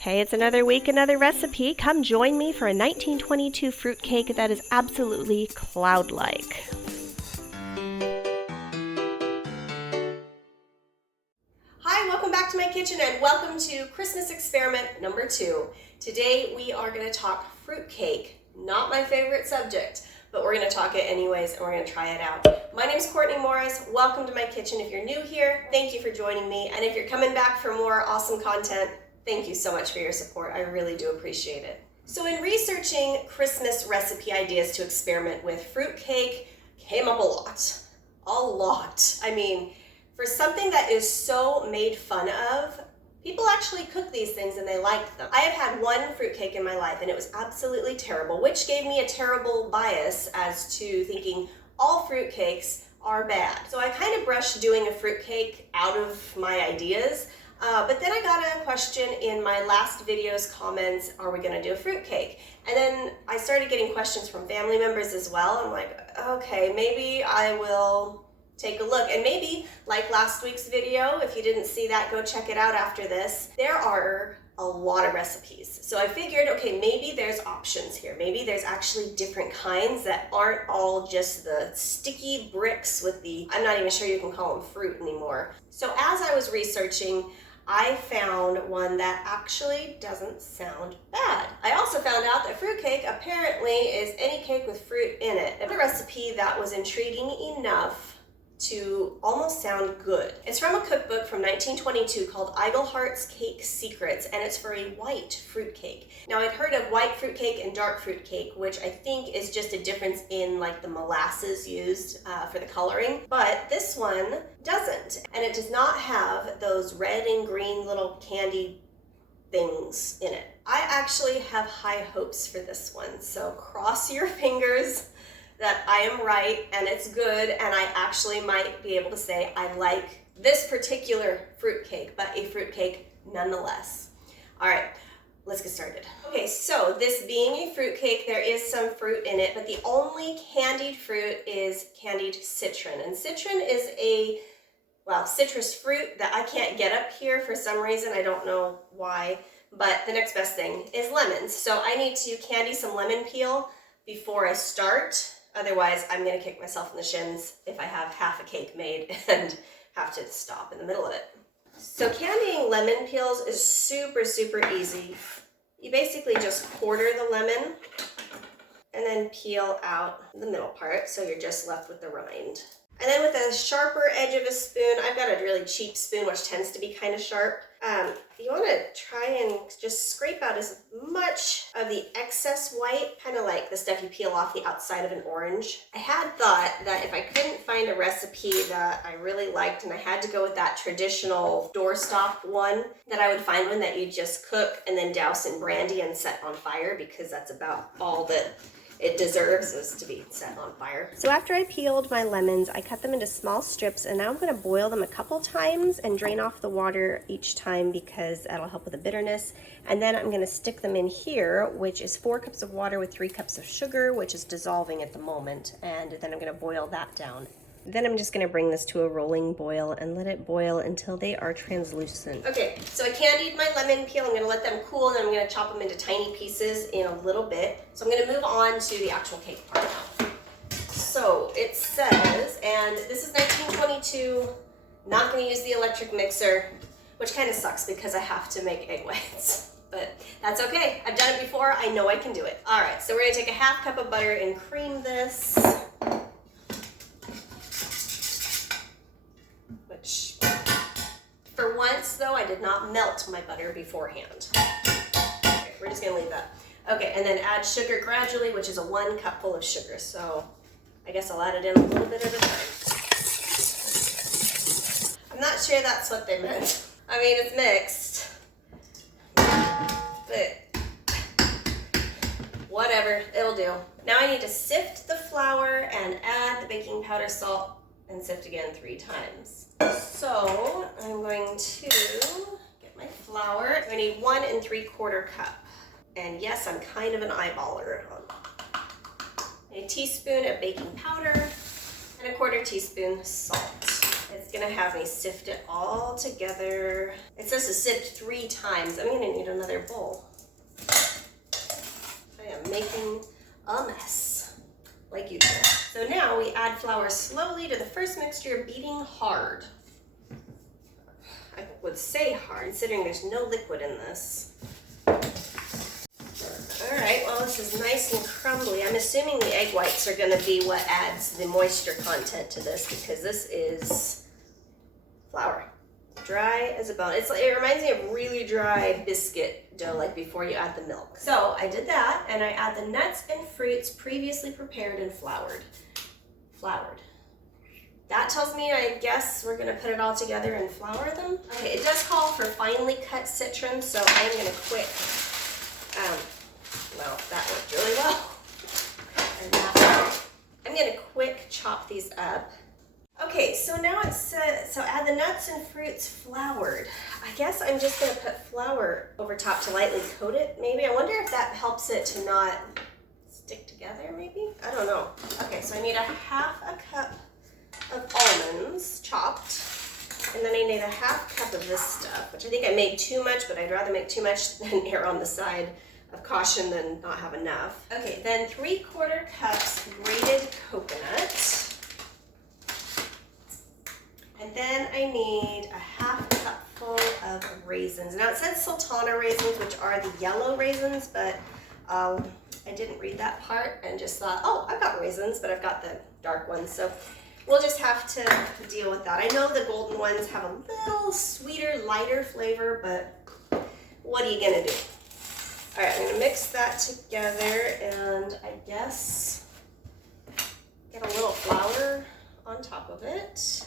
Hey, it's another week, another recipe. Come join me for a 1922 fruitcake that is absolutely cloud-like. Hi, welcome back to my kitchen and welcome to Christmas experiment number 2. Today we are going to talk fruitcake. Not my favorite subject, but we're going to talk it anyways and we're going to try it out. My name is Courtney Morris. Welcome to my kitchen. If you're new here, thank you for joining me. And if you're coming back for more awesome content, thank you so much for your support. I really do appreciate it. So in researching Christmas recipe ideas to experiment with, fruitcake came up a lot. A lot. I mean, for something that is so made fun of, people actually cook these things and they like them. I have had one fruitcake in my life and it was absolutely terrible, which gave me a terrible bias as to thinking all fruitcakes are bad. So I kind of brushed doing a fruitcake out of my ideas. But then I got a question in my last video's comments, are we gonna do a fruitcake? And then I started getting questions from family members as well. I'm like, okay, maybe I will take a look. And maybe, like last week's video, if you didn't see that, go check it out after this. There are a lot of recipes. So I figured, okay, maybe there's options here. Maybe there's actually different kinds that aren't all just the sticky bricks with the, I'm not even sure you can call them fruit anymore. So as I was researching, I found one that actually doesn't sound bad. I also found out that fruitcake apparently is any cake with fruit in it. A recipe that was intriguing enough to almost sound good. It's from a cookbook from 1922 called Eaglehart's Cake Secrets, and it's for a white fruitcake. Now I'd heard of white fruitcake and dark fruitcake, which I think is just a difference in like the molasses used for the coloring, but this one doesn't, and it does not have those red and green little candy things in it. I actually have high hopes for this one, so cross your fingers that I am right and it's good, and I actually might be able to say I like this particular fruitcake, but a fruitcake nonetheless. All right, let's get started. Okay, so this being a fruitcake, there is some fruit in it, but the only candied fruit is candied citron. And citron is a, well, citrus fruit that I can't get up here for some reason. I don't know why, but the next best thing is lemons. So I need to candy some lemon peel before I start. Otherwise, I'm gonna kick myself in the shins if I have half a cake made and have to stop in the middle of it. So candying lemon peels is super, super easy. You basically just quarter the lemon and then peel out the middle part, so you're just left with the rind. And then with a sharper edge of a spoon, I've got a really cheap spoon which tends to be kind of sharp. You want to try and just scrape out as much of the excess white, kind of like the stuff you peel off the outside of an orange. I had thought that if I couldn't find a recipe that I really liked and I had to go with that traditional doorstop one, that I would find one that you just cook and then douse in brandy and set on fire, because that's about all that it deserves, is to be set on fire. So after I peeled my lemons, I cut them into small strips, and now I'm going to boil them a couple times and drain off the water each time because that'll help with the bitterness. And then I'm going to stick them in here, which is 4 cups of water with 3 cups of sugar, which is dissolving at the moment, and then I'm going to boil that down. Then I'm just going to bring this to a rolling boil and let it boil until they are translucent. Okay, so I candied my lemon peel. I'm going to let them cool, and then I'm going to chop them into tiny pieces in a little bit. So I'm going to move on to the actual cake part now. So it says, and this is 1922, not going to use the electric mixer, which kind of sucks because I have to make egg whites. But that's okay. I've done it before. I know I can do it. All right, so we're going to take a half cup of butter and cream this. For once, though, I did not melt my butter beforehand. Okay, we're just gonna leave that. Okay, and then add sugar gradually, which is a 1 cupful of sugar. So I guess I'll add it in a little bit at a time. I'm not sure that's what they meant. I mean, it's mixed, but whatever, it'll do. Now I need to sift the flour and add the baking powder, salt, and sift again 3 times. So I'm going to get my flour. I need 1 3/4 cup. And yes, I'm kind of an eyeballer. A teaspoon of baking powder and a 1/4 teaspoon salt. It's gonna have me sift it all together. It says to sift 3 times. I'm gonna need another bowl. I am making a mess, like usual. So now we add flour slowly to the first mixture, beating hard. I would say hard, considering there's no liquid in this. All right, well, this is nice and crumbly. I'm assuming the egg whites are gonna be what adds the moisture content to this, because this is flour. Dry as a bone. It reminds me of really dry biscuit dough, like before you add the milk. So I did that, and I add the nuts and fruits previously prepared and floured. That tells me, I guess, we're gonna put it all together and flour them. Okay, it does call for finely cut citron, so I'm gonna well, that worked really well. And I'm gonna quick chop these up. Okay, so now it says, so add the nuts and fruits floured. I guess I'm just gonna put flour over top to lightly coat it, maybe. I wonder if that helps it to not stick together, maybe? I don't know. Okay, so I need a half a cup of almonds chopped, and then I need a half cup of this stuff, which I think I made too much, but I'd rather make too much than err on the side of caution than not have enough. Okay, then 3/4 cups grated coconut. And then I need a half cupful of raisins. Now it says sultana raisins, which are the yellow raisins, but I didn't read that part and just thought, oh, I've got raisins, but I've got the dark ones. So we'll just have to deal with that. I know the golden ones have a little sweeter, lighter flavor, but what are you gonna do? All right, I'm gonna mix that together, and I guess get a little flour on top of it.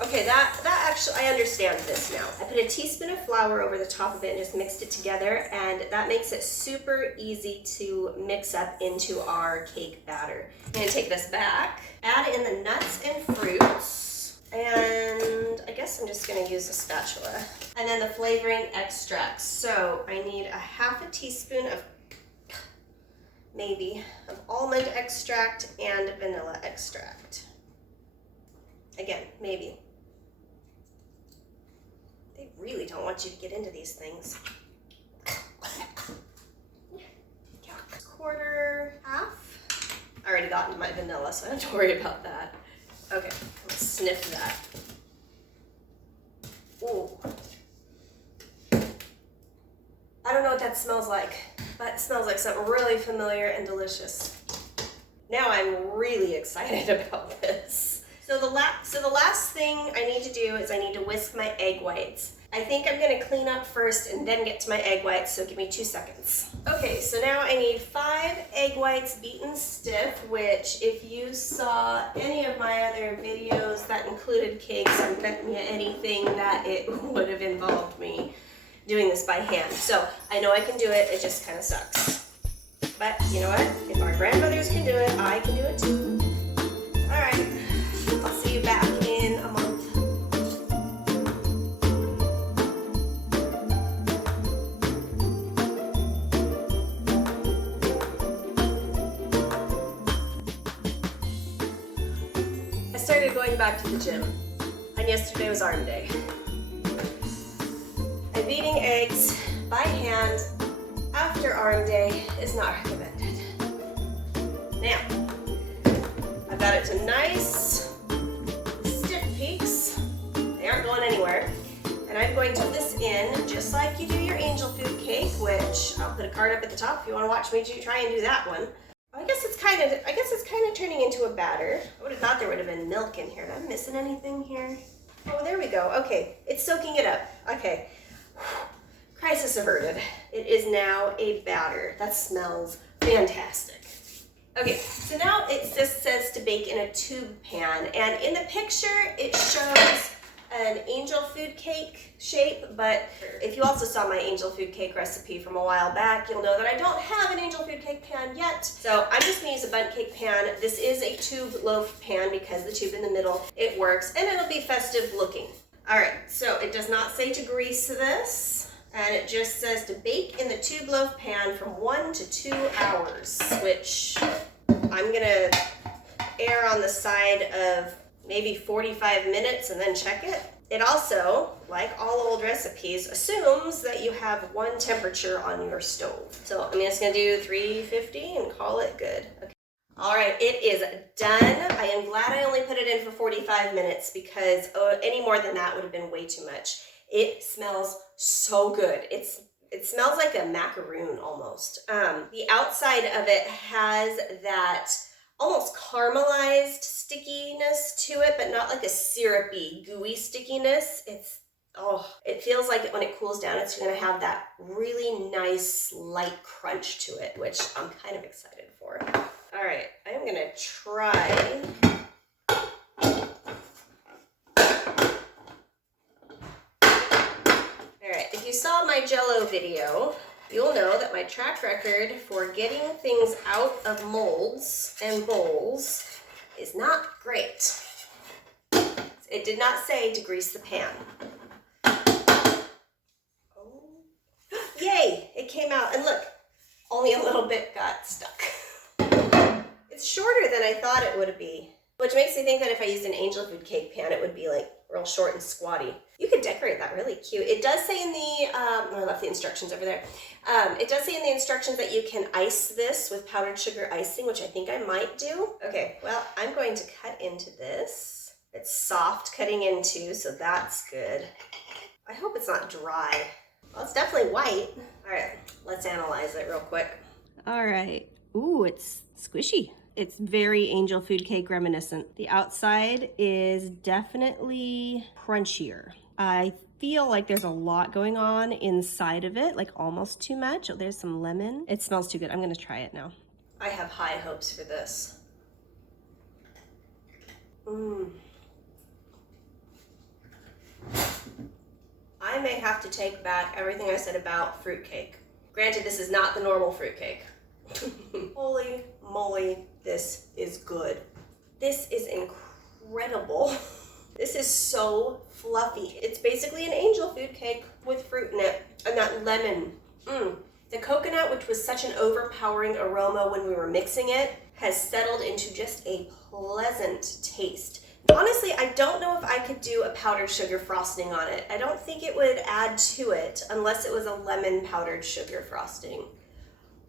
Okay, that actually, I understand this now. I put a teaspoon of flour over the top of it and just mixed it together, and that makes it super easy to mix up into our cake batter. I'm gonna take this back, add in the nuts and fruits, and I guess I'm just gonna use a spatula. And then the flavoring extracts. So I need a half a teaspoon of, maybe, of almond extract and vanilla extract. Again, maybe. They really don't want you to get into these things. 1/4, half. I already got into my vanilla, so I don't have to worry about that. Okay, let's sniff that. Ooh. I don't know what that smells like, but it smells like something really familiar and delicious. Now I'm really excited about this. So the last thing I need to do is I need to whisk my egg whites. I think I'm gonna clean up first and then get to my egg whites, so give me 2 seconds. Okay, so now I need 5 egg whites beaten stiff, which if you saw any of my other videos that included cakes, I bet me anything that it would have involved me doing this by hand. So I know I can do it, it just kind of sucks. But you know what? If our grandmothers can do it, I can do it too. All right. I'll see you back in a month. I started going back to the gym, and yesterday was arm day. And beating eggs by hand after arm day is not recommended. Now, I've got it to nice peaks. They aren't going anywhere. And I'm going to put this in just like you do your angel food cake, which I'll put a card up at the top if you want to watch me try and do that one. I guess it's kind of turning into a batter. I would have thought there would have been milk in here. Am I missing anything here? Oh, there we go. Okay, it's soaking it up. Okay. Crisis averted. It is now a batter. That smells fantastic. Okay, so now it just says to bake in a tube pan, and in the picture it shows an angel food cake shape, but if you also saw my angel food cake recipe from a while back, you'll know that I don't have an angel food cake pan yet. So I'm just gonna use a bundt cake pan. This is a tube loaf pan because the tube in the middle, it works, and it'll be festive looking. All right, so it does not say to grease this, and it just says to bake in the tube loaf pan from 1 to 2 hours, which I'm gonna err on the side of maybe 45 minutes and then check it. It also, like all old recipes, assumes that you have one temperature on your stove. So I'm just gonna do 350 and call it good. Okay. All right, it is done. I am glad I only put it in for 45 minutes because any more than that would have been way too much. It smells so good. It smells like a macaroon almost. The outside of it has that almost caramelized stickiness to it, but not like a syrupy, gooey stickiness. It feels like when it cools down, it's gonna have that really nice light crunch to it, which I'm kind of excited for. All right, I'm gonna try. All right, if you saw my Jell-O video, you'll know that my track record for getting things out of molds and bowls is not great. It did not say to grease the pan. Oh. Yay, it came out, and look, only a little bit got stuck. It's shorter than I thought it would be, which makes me think that if I used an angel food cake pan, it would be like real short and squatty. You could decorate that really cute. It does say in the, I left the instructions over there. It does say in the instructions that you can ice this with powdered sugar icing, which I think I might do. Okay, well, I'm going to cut into this. It's soft cutting into, so that's good. I hope it's not dry. Well, it's definitely white. All right, let's analyze it real quick. All right, ooh, it's squishy. It's very angel food cake reminiscent. The outside is definitely crunchier. I feel like there's a lot going on inside of it, like almost too much. Oh, there's some lemon. It smells too good. I'm gonna try it now. I have high hopes for this. I may have to take back everything I said about fruitcake. Granted, this is not the normal fruitcake. Holy moly, this is good. This is incredible. This is so fluffy. It's basically an angel food cake with fruit in it, and that lemon. The coconut, which was such an overpowering aroma when we were mixing it, has settled into just a pleasant taste. Honestly, I don't know if I could do a powdered sugar frosting on it. I don't think it would add to it unless it was a lemon powdered sugar frosting.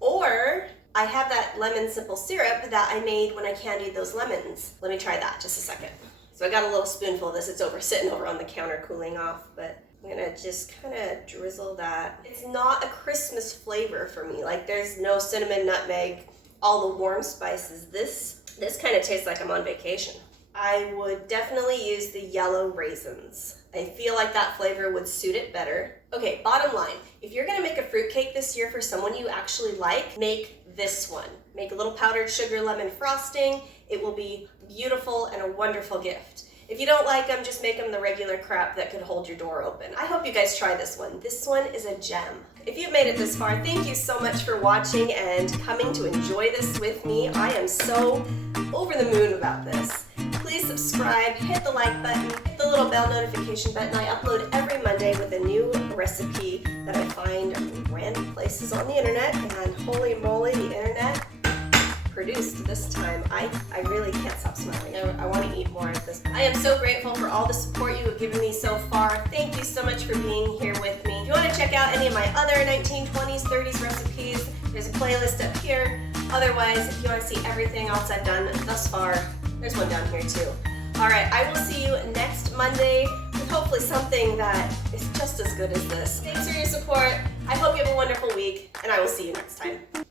Or I have that lemon simple syrup that I made when I candied those lemons. Let me try that just a second. So I got a little spoonful of this. It's sitting over on the counter cooling off, but I'm gonna just kind of drizzle that. It's not a Christmas flavor for me. Like there's no cinnamon, nutmeg, all the warm spices. This kind of tastes like I'm on vacation. I would definitely use the yellow raisins. I feel like that flavor would suit it better. Okay, bottom line, if you're gonna make a fruitcake this year for someone you actually like, make this one. Make a little powdered sugar lemon frosting. It will be beautiful and a wonderful gift. If you don't like them, just make them the regular crap that could hold your door open. I hope you guys try this one. This one is a gem. If you've made it this far, thank you so much for watching and coming to enjoy this with me. I am so over the moon about this. Please subscribe, hit the like button, hit the little bell notification button. I upload every Monday with a new recipe that I find random places on the internet, and holy moly, the internet produced this time. I really can't stop smiling. I want to eat more of this. I am so grateful for all the support you have given me so far. Thank you so much for being here with me. If you want to check out any of my other 1920s, 30s recipes, there's a playlist up here. Otherwise, if you want to see everything else I've done thus far, there's one down here too. All right, I will see you next Monday with hopefully something that is just as good as this. Thanks for your support. I hope you have a wonderful week, and I will see you next time.